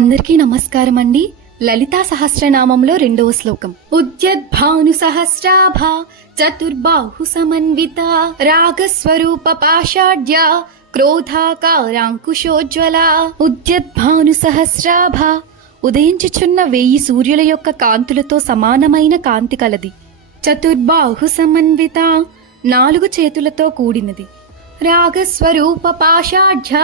అందరికీ నమస్కారం అండి. లలితా సహస్రనామంలో 2వ శ్లోకం. ఉద్యద్భాను సహస్రాభ చతుర్బాహు సమన్విత రాగస్వరూప పాషాఢ్య క్రోధాకారాంకుశోజ్వల. ఉద్యద్భాను సహస్రాభ ఉదయించుచున్న 1000 సూర్యుల యొక్క కాంతులతో సమానమైన కాంతి కలది. చతుర్బాహు సమన్విత 4 చేతులతో కూడినది. రాగస్వరూప పాషాఢ్య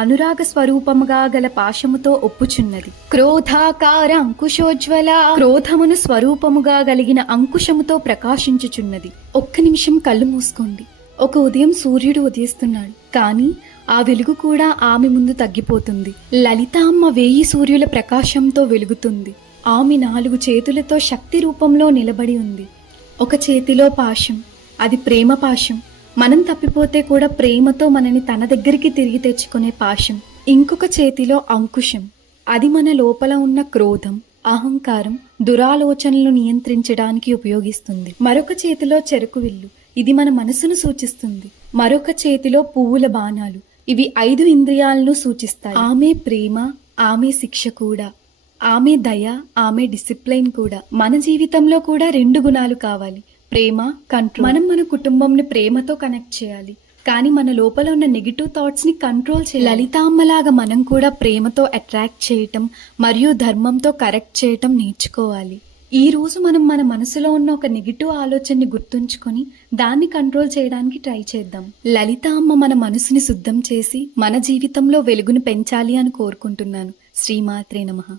అనురాగ స్వరూపముగా గల పాశముతో ఒప్పుచున్నది. క్రోధాకార అంకుశోజ్వల క్రోధమును స్వరూపముగా కలిగిన అంకుశముతో ప్రకాశించుచున్నది. ఒక్క నిమిషం కళ్ళు మూసుకోండి. ఒక ఉదయం సూర్యుడు ఉదయిస్తున్నాడు, కానీ ఆ వెలుగు కూడా ఆమె ముందు తగ్గిపోతుంది. లలితామ్మ 1000 సూర్యుల ప్రకాశంతో వెలుగుతుంది. ఆమె 4 చేతులతో శక్తి రూపంలో నిలబడి ఉంది. ఒక చేతిలో పాశం, అది ప్రేమ పాశం. మనం తప్పిపోతే కూడా ప్రేమతో మనని తన దగ్గరికి తిరిగి తెచ్చుకునే పాశం. ఇంకొక చేతిలో అంకుశం, అది మన లోపల ఉన్న క్రోధం, అహంకారం, దురాలోచనలు నియంత్రించడానికి ఉపయోగిస్తుంది. మరొక చేతిలో చెరుకు విల్లు, ఇది మన మనసును సూచిస్తుంది. మరొక చేతిలో పువ్వుల బాణాలు, ఇవి 5 ఇంద్రియాలను సూచిస్తాయి. ఆమె ప్రేమ, ఆమె శిక్ష కూడా, ఆమె దయ, ఆమె డిసిప్లైన్ కూడా. మన జీవితంలో కూడా 2 గుణాలు కావాలి, ప్రేమ, కంట్రోల్. మనం మన కుటుంబంని ప్రేమతో కనెక్ట్ చేయాలి, కానీ మన లోపల ఉన్న నెగిటివ్ థాట్స్ ని కంట్రోల్ చేయాలి. లలితామ్మలాగా మనం కూడా ప్రేమతో అట్రాక్ట్ చేయటం మరియు ధర్మంతో కరెక్ట్ చేయటం నేర్చుకోవాలి. ఈ రోజు మనం మన మనసులో ఉన్న ఒక నెగిటివ్ ఆలోచనని గుర్తుంచుకొని దాన్ని కంట్రోల్ చేయడానికి ట్రై చేద్దాం. లలితామ్మ మన మనసుని శుద్ధం చేసి మన జీవితంలో వెలుగును పెంచాలి అని కోరుకుంటున్నాను. శ్రీమాత్రే నమః.